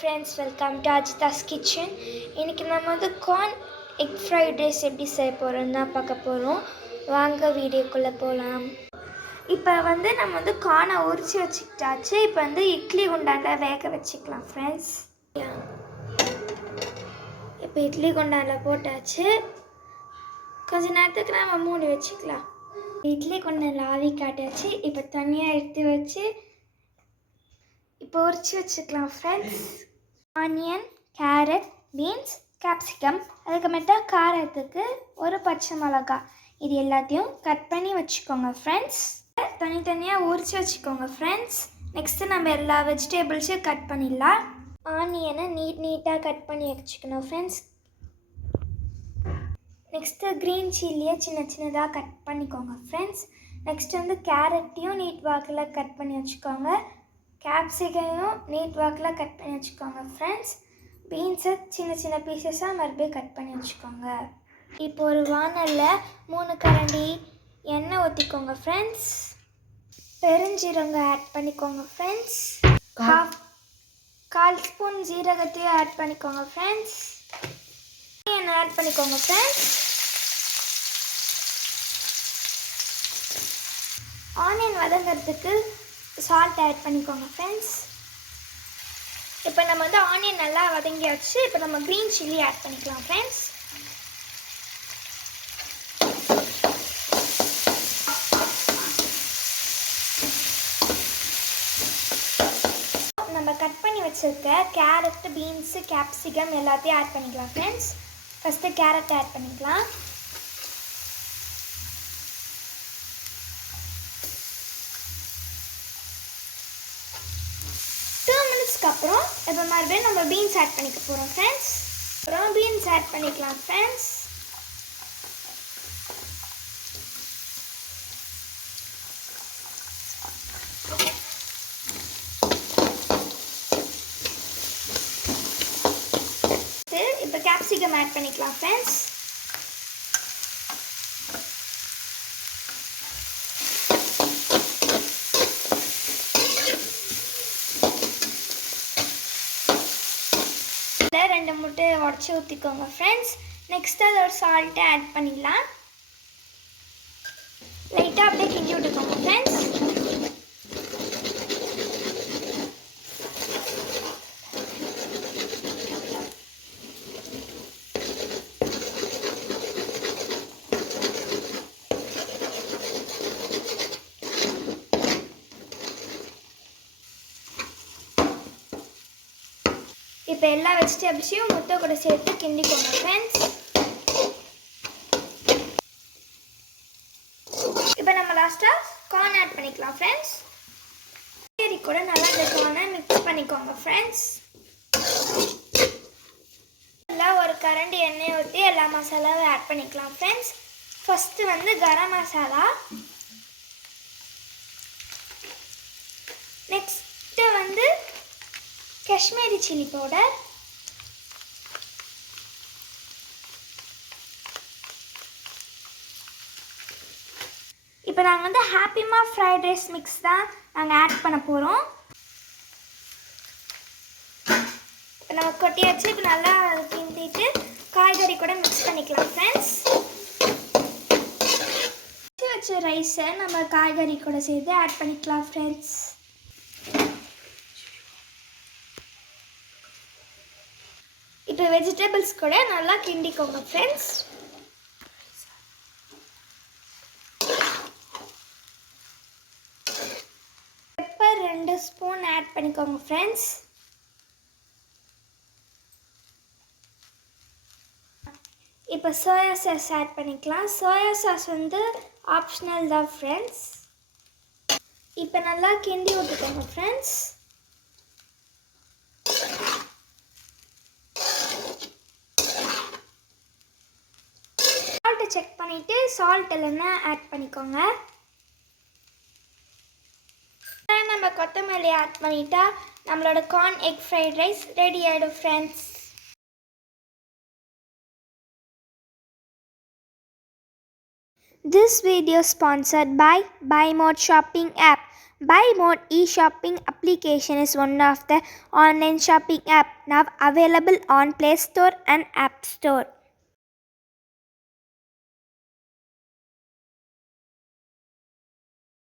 friends, welcome to Ajita's kitchen. இன்னைக்கு நம்ம வந்து corn egg fried rice எப்படி செய்ய போறோம்னா பார்க்க போறோம். வாங்க வீடியோக்குள்ள போலாம். இப்போ வந்து நம்ம வந்து corn உரிச்சு வச்சிட்டாச்சு. இப்போ வந்து இட்லி குண்டான்ல வேக வச்சுக்கலாம் friends. இப்போ இட்லி குண்டான்ல போட்டாச்சு. கொஞ்ச நேரத்துக்கு நாம மூடி வச்சுக்கலாம். இட்லி குண்டான்ல ஆவி காட்டியாச்சு. இப்போ தண்ணியை எடுத்து வச்சு இப்போ உரிச்சு வச்சுக்கலாம் friends. Onion, carrot, beans, capsicum, அதுக்கப்புறமேட்டா காரத்துக்கு ஒரு பச்சை மிளகாய், இது எல்லாத்தையும் கட் பண்ணி வச்சுக்கோங்க ஃப்ரெண்ட்ஸ். தனித்தனியாக உரிச்சு வச்சுக்கோங்க ஃப்ரெண்ட்ஸ். நெக்ஸ்ட்டு நம்ம எல்லா வெஜிடபிள்ஸையும் கட் பண்ணிடலாம். ஆனியனை நீட்டாக கட் பண்ணி வச்சுக்கணும் ஃப்ரெண்ட்ஸ். நெக்ஸ்ட்டு க்ரீன் சில்லியை சின்னதாக கட் பண்ணிக்கோங்க ஃப்ரெண்ட்ஸ். நெக்ஸ்ட்டு வந்து கேரட்டையும் நீட் வாக்கில் கட் பண்ணி வச்சுக்கோங்க. கேப்சிகையும் நீட் வாக்கில் கட் பண்ணி வச்சுக்கோங்க ஃப்ரெண்ட்ஸ். பீன்ஸை சின்ன பீசஸாக மறுபடியும் கட் பண்ணி வச்சுக்கோங்க. இப்போ ஒரு வானலில் 3 கரண்டி எண்ணெய் ஊற்றிக்கோங்க ஃப்ரெண்ட்ஸ். பெருஞ்சீரகம் ஆட் பண்ணிக்கோங்க ஃப்ரெண்ட்ஸ். 1/4 ஸ்பூன் ஜீரகத்தையும் ஆட் பண்ணிக்கோங்க ஃப்ரெண்ட்ஸ். எண்ணெய் ஆட் பண்ணிக்கோங்க ஃப்ரெண்ட்ஸ். ஆனியன் வதங்கிறதுக்கு சால்ட் ஆட் பண்ணிக்கோங்க ஃப்ரெண்ட்ஸ். இப்போ நம்ம வந்து ஆனியன் நல்லா வதங்கியாச்சு. இப்போ நம்ம க்ரீன் சில்லி ஆட் பண்ணிக்கலாம் ஃப்ரெண்ட்ஸ். நம்ம கட் பண்ணி வச்சுருக்க கேரட், பீன்ஸு, கேப்சிகம் எல்லாத்தையும் ஆட் பண்ணிக்கலாம் ஃப்ரெண்ட்ஸ். ஃபஸ்ட்டு கேரட் ஆட் பண்ணிக்கலாம். அப்புறம் இப்போ மறுபடியும் நம்ம பீன்ஸ் ஆட் பண்ணிக்க போகிறோம் ஃப்ரெண்ட்ஸ். அப்புறம் பீன்ஸ் ஆட் பண்ணிக்கலாம் ஃப்ரெண்ட்ஸ். இப்போ கேப்சிகம் ஆட் பண்ணிக்கலாம் ஃப்ரெண்ட்ஸ். ரெண்டு முட்டையை உடச்சி ஊற்றிக்கோங்க ஃப்ரெண்ட்ஸ். நெக்ஸ்ட் அதோட சால்ட்டை ஆட் பண்ணிடலாம். லைட்டாக அப்படியே கிண்டி விட்டுக்கோங்க ஃப்ரெண்ட்ஸ். இப்போ எல்லா வெஜிடபிள்ஸையும் முட்டை கூட சேர்த்து கிண்டிக்கோங்க ஃப்ரெண்ட்ஸ். இப்போ நம்ம லாஸ்ட்டாக கார்ன் ஆட் பண்ணிக்கலாம் ஃப்ரெண்ட்ஸ். காய்கறி கூட நல்லா இந்த கார்னை மிக்ஸ் பண்ணிக்கோங்க ஃப்ரெண்ட்ஸ். எல்லாம் ஒரு கரண்டி எண்ணெய் ஊற்றி எல்லா மசாலாவும் ஆட் பண்ணிக்கலாம் ஃப்ரெண்ட்ஸ். ஃபஸ்ட்டு வந்து கரம் மசாலா, நெக்ஸ்ட்டு வந்து காஷ்மீரி சில்லி பவுடர், இப்போ நாங்கள் வந்து ஹாப்பிமா ஃப்ரைட் ரைஸ் மிக்ஸ் தான் நாங்கள் ஆட் பண்ண போகிறோம். இப்போ நம்ம கொட்டியாச்சு. இப்போ நல்லா கிண்டிட்டு காய்கறி கூட மிக்ஸ் பண்ணிக்கலாம் ஃப்ரெண்ட்ஸ். வச்ச ரைஸை நம்ம காய்கறி கூட சேர்த்து ஆட் பண்ணிக்கலாம் ஃப்ரெண்ட்ஸ். இப்போ வெஜிடபிள்ஸ் கூட நல்லா கிண்டிக்கோங்க ஃப்ரெண்ட்ஸ். பெப்பர் 2 ஸ்பூன் ஆட் பண்ணிக்கோங்க ஃப்ரெண்ட்ஸ். இப்போ சோயா சாஸ் ஆட் பண்ணிக்கலாம். சோயா சாஸ் வந்து ஆப்ஷனல் தான் ஃப்ரெண்ட்ஸ். இப்போ நல்லா கிண்டி விட்டுக்கோங்க ஃப்ரெண்ட்ஸ். செக் பண்ணிவிட்டு சால்ட் இல்லைன்னா ஆட் பண்ணிக்கோங்க. நம்ம கொத்தமல்லி ஆட் பண்ணிட்டா நம்மளோட corn egg fried rice ready ஆகிடும் friends. This video sponsored by Buy More Shopping app. Buy Mode e-shopping application is one of the online shopping app now available on Play Store and App Store.